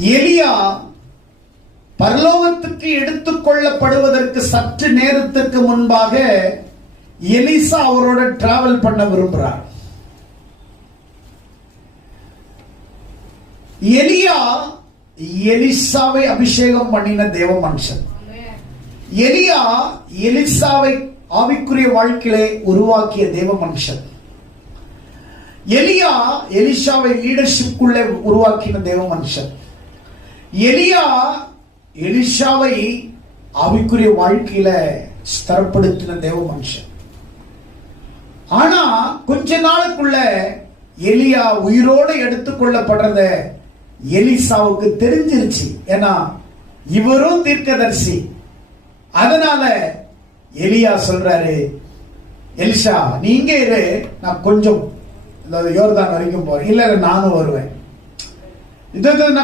எலியா பரலோகத்துக்கு எடுத்துக் கொள்ளப்படுவதற்கு சற்று நேரத்திற்கு முன்பாக எலிசா அவரோட டிராவல் பண்ண விரும்புகிறார். எலியா எலிசாவை அபிஷேகம் பண்ணின தேவ மனுஷன். எலியா எலிசாவை ஆவிக்குரிய வாழ்க்கையிலே உருவாக்கிய தேவ மனுஷன். எலியா எலிசாவை லீடர்ஷிப்குள்ளே உருவாக்கின தேவ மனுஷன். எலியா எலிசாவை ஆவிக்குரிய வாழ்க்கையில ஸ்திரப்படுத்தின தேவ மனுஷன். ஆனா கொஞ்ச நாளுக்குள்ள எலியா உயிரோடு எடுத்துக்கொள்ளப்படுறத எலிசாவுக்கு தெரிஞ்சிருச்சு. ஏன்னா இவரும் தீர்க்கதரிசி. அதனால எலியா சொல்றாரு, எலிசா நீங்க இரு, நான் கொஞ்சம் யோர்தான் வரைக்கும் போறேன். இல்ல நானும் வருவேன்.